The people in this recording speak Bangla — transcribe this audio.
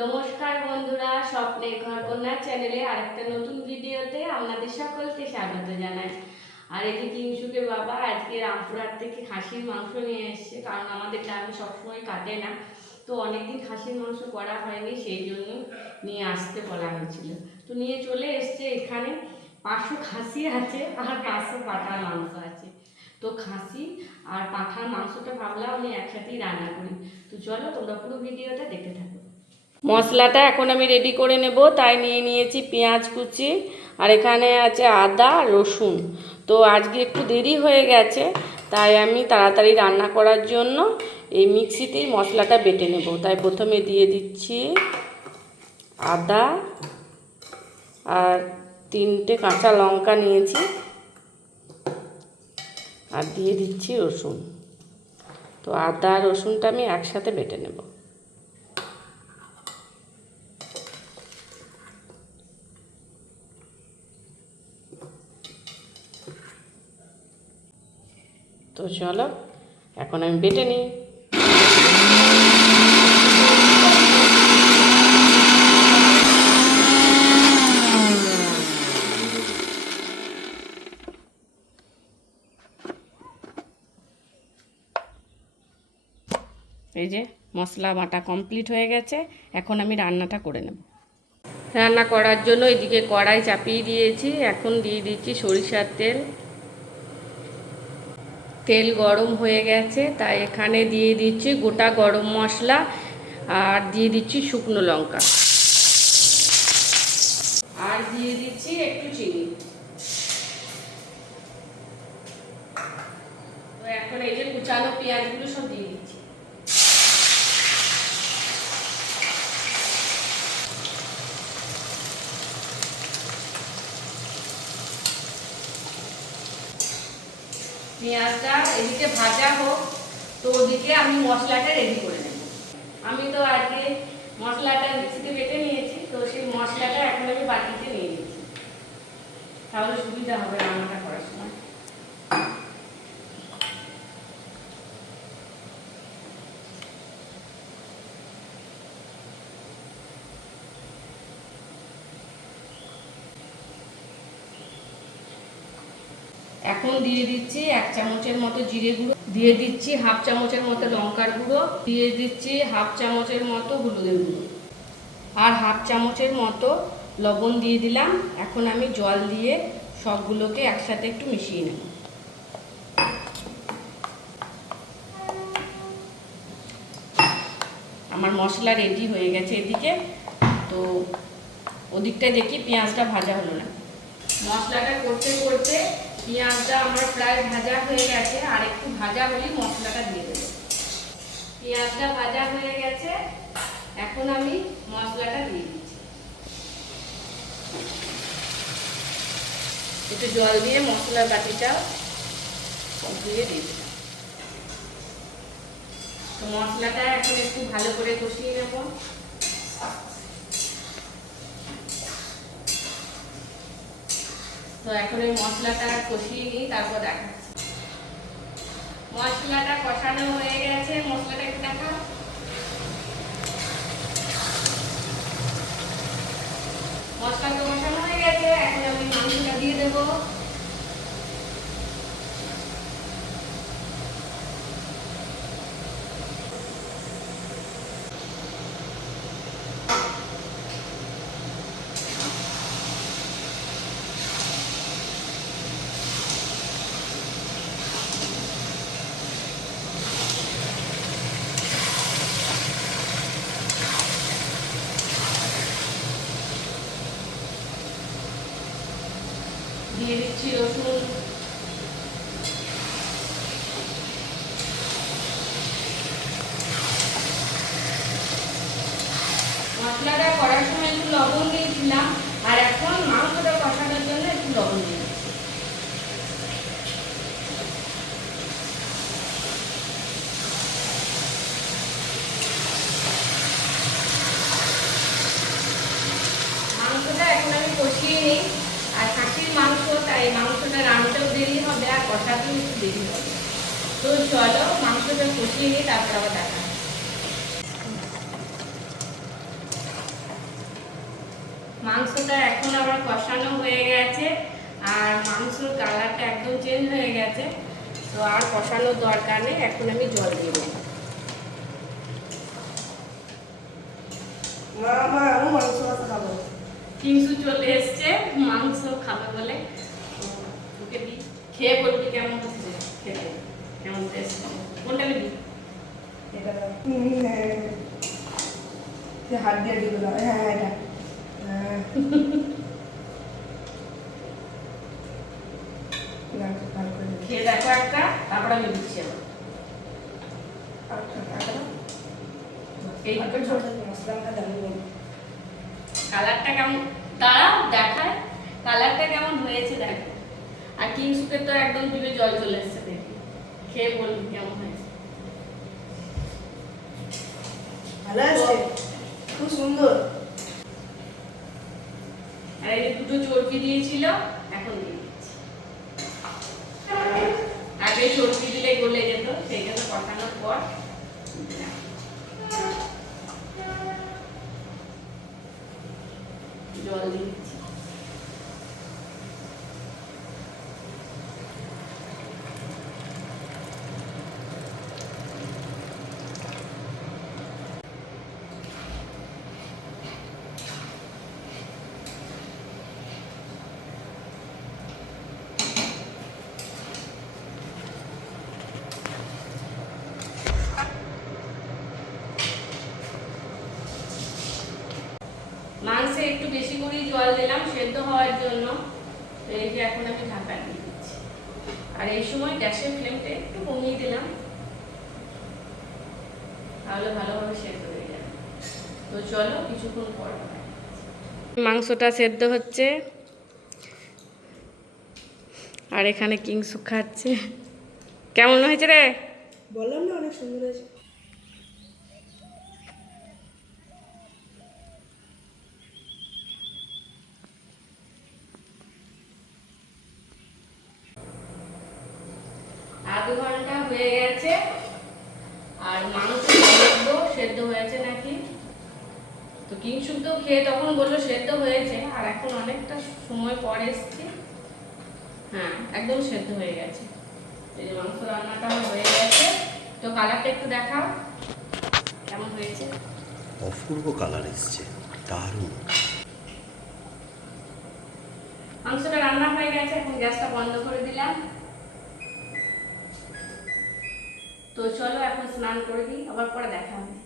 নমস্কার বন্ধুরা স্বপ্নের ঘর কন্যা চ্যানেলে আরেকটা নতুন ভিডিওতে আপনাদের সকলকে স্বাগত জানাই। আর এই কিংসুকের বাবা, আজকে রামপুরহাট থেকে খাসির মাংস নিয়ে এসছে, কারণ আমাদের গ্রামে সবসময় কাটে না। তো অনেকদিন খাসির মাংস করা হয়নি, সেই জন্য নিয়ে আসতে বলা হয়েছিল। তো নিয়ে চলে এসছে এখানে পাঁচশো খাসি আছে আর পাঁচশো পাঠার মাংস আছে। তো খাসি আর পাঠার মাংসটা ভাবলাম আমি একসাথেই রান্না করি। তো চলো তোমরা পুরো ভিডিওটা দেখতে থাকো। মশলাটা এখন আমি রেডি করে নেব, তাই নিয়ে নিয়েছি পেঁয়াজ কুচি, আর এখানে আছে আদা, রসুন। তো আজকে একটু দেরি হয়ে গেছে, তাই আমি তাড়াতাড়ি রান্না করার জন্য এই মিক্সিতেই মশলাটা বেটে নেব। তাই প্রথমে দিয়ে দিচ্ছি আদা, আর তিনটে কাঁচা লঙ্কা নিয়েছি, আর দিয়ে দিচ্ছি রসুন। তো আদা, রসুনটা আমি একসাথে বেটে নেব। তো চলো এখন আমি বেটে নিই। এই যে মশলা বাটা কমপ্লিট হয়ে গেছে এখন আমি রান্নাটা করে নেব। রান্না করার জন্য এদিকে কড়াই চাপিয়ে দিয়েছি এখন দিয়ে দিচ্ছি সরিষার তেল। তেল গরম হয়ে গেছে, তাই এখানে দিয়ে দিচ্ছি গোটা গরম মশলা আর দিয়ে দিচ্ছি শুকনো লঙ্কা। আর দিয়ে দিচ্ছি একটু চিনি তো এখন এই যে কুচানো পেঁয়াজগুলো সব দিয়ে দিচ্ছি পেঁয়াজটা এদিকে ভাজা হোক, তো ওদিকে আমি মশলাটা রেডি করে নেব। আমি তো আজকে মশলাটা মিক্সিতে বেটে নিয়েছি, তো সেই মশলাটা এখন আমি বাটিতে নিয়ে নিচ্ছি। তাহলে সুবিধা হবে রান্নাটা করার সময় এখন দিয়ে দিচ্ছি এক চামচের মতো জিরে গুঁড়ো, দিয়ে দিচ্ছি হাফ চামচের মতো লঙ্কার গুঁড়ো, দিয়ে দিচ্ছি হাফ চামচের মতো হলুদের গুঁড়ো। আর হাফ চামচের মতো লবণ দিয়ে দিলাম। এখন আমি জল দিয়ে সবগুলোকে একসাথে একটু মিশিয়ে নেব। আমার মশলা রেডি হয়ে গেছে এদিকে। তো ওদিকটায় দেখি পেঁয়াজটা ভাজা হলো না। মশলাটা করতে করতে পেঁয়াজটা আমার প্রায় ভাজা হয়ে গেছে, আর একটু ভাজা হলেই মশলাটা দিয়ে দেবো। পেঁয়াজটা ভাজা হয়ে গেছে, এখন আমি মশলাটা দিয়ে দিচ্ছি। একটু জল দিয়ে মশলার বাটিটা দিয়ে দিলাম তো মশলাটা এখন একটু ভালো করে কষিয়ে নেব। এখন এই মশলাটা কষিয়ে নিই, তারপর দেখাচ্ছি। মশলাটা কষানো হয়ে গেছে। মশলাটা একটু দেখা মশলাটা কষানো হয়ে গেছে। এখন আমি মাংসটা দিয়ে দেবো। দিয়ে দিচ্ছি রসুন মশলাটা করার সময় একটু লবণ দিয়েছিলাম আর এখন মাংসটা কষানোর জন্য একটু লবণ মাংসটা এখন আমি কষিয়ে নিই। আর খাসির মাংস, তাই মাংসটা রান্নাতেও দেরি হবে আর কষাতেও একটু দেরি হবে। তো চলো মাংসটা কষিয়ে নিই তারপর আবার দেখা মাংসটা এখন আবার কষানো হয়ে গেছে আর মাংসর কালারটা একদম চেঞ্জ হয়ে গেছে। তো আর কষানোর দরকার নেই, এখন আমি জল দিয়ে দেবো। মাংস কিংসু চলে এসছে, মাংস খাবে বলে। দিই। খেয়ে বলবি কেমন হচ্ছে খেতে কেমন টেস্ট কোনটা নিবি? হ্যাঁ। হাত দিয়ে হ্যাঁ হ্যাঁ হ্যাঁ না, ভালো করে দিও। খেয়ে দেখো একটা তারপর আমি দিচ্ছি আবার আচ্ছা, আচ্ছা। এই আচ্ছা, ছোট ছোট মশলাটা দাও, বলো। কালারটা কেমন? দাঁড়াও দেখায়। কালারটা কেমন হয়েছে দেখো। আর কিংসুকের তো একদম জিভে জল চলে এসছে দেখি। খেয়ে বলবি কেমন হয়েছে। ভালো আছে? খুব সুন্দর। আর এই দুটো চর্বি দিয়েছিল এখন দিয়ে দিচ্ছি। আগে চর্বি দিলে গলে যেত সেই জন্য কষানোর পর। দিলাম। জল দিয়ে দিচ্ছি মাংসে একটু বেশি করেই জল দিলাম, সেদ্ধ হওয়ার জন্য। এই যে এখন আমি ঢাকা দিয়ে দিচ্ছি। আর এই সময় গ্যাসের ফ্লেমটা একটু কমিয়ে দিলাম। তাহলে ভালোভাবে সেদ্ধ হয়ে যাবে। তো চলো কিছুক্ষণ পর মাংসটা সেদ্ধ হচ্ছে। আর এখানে কিংসু খাচ্ছে। কেমন হয়েছে রে? বললাম না, অনেক সুন্দর হয়েছে আধ ঘণ্টা হয়ে গেছে আর মাংস সেদ্ধ সেদ্ধ হয়েছে নাকি? তো কিংসুক তো খেয়ে তখন বলল সেদ্ধ হয়েছে আর এখন অনেকটা সময় পরে এসছে। হ্যাঁ একদম সেদ্ধ হয়ে গেছে। এই যে মাংস রান্নাটা হয়ে গেছে। তো কালারটা একটু দেখাও কেমন হয়েছে? অপূর্ব কালার এসছে দারুণ। মাংসটা রান্না হয়ে গেছে এখন গ্যাসটা বন্ধ করে দিলাম। তো চলো এখন স্নান করে দিই আবার পরে দেখা হবে।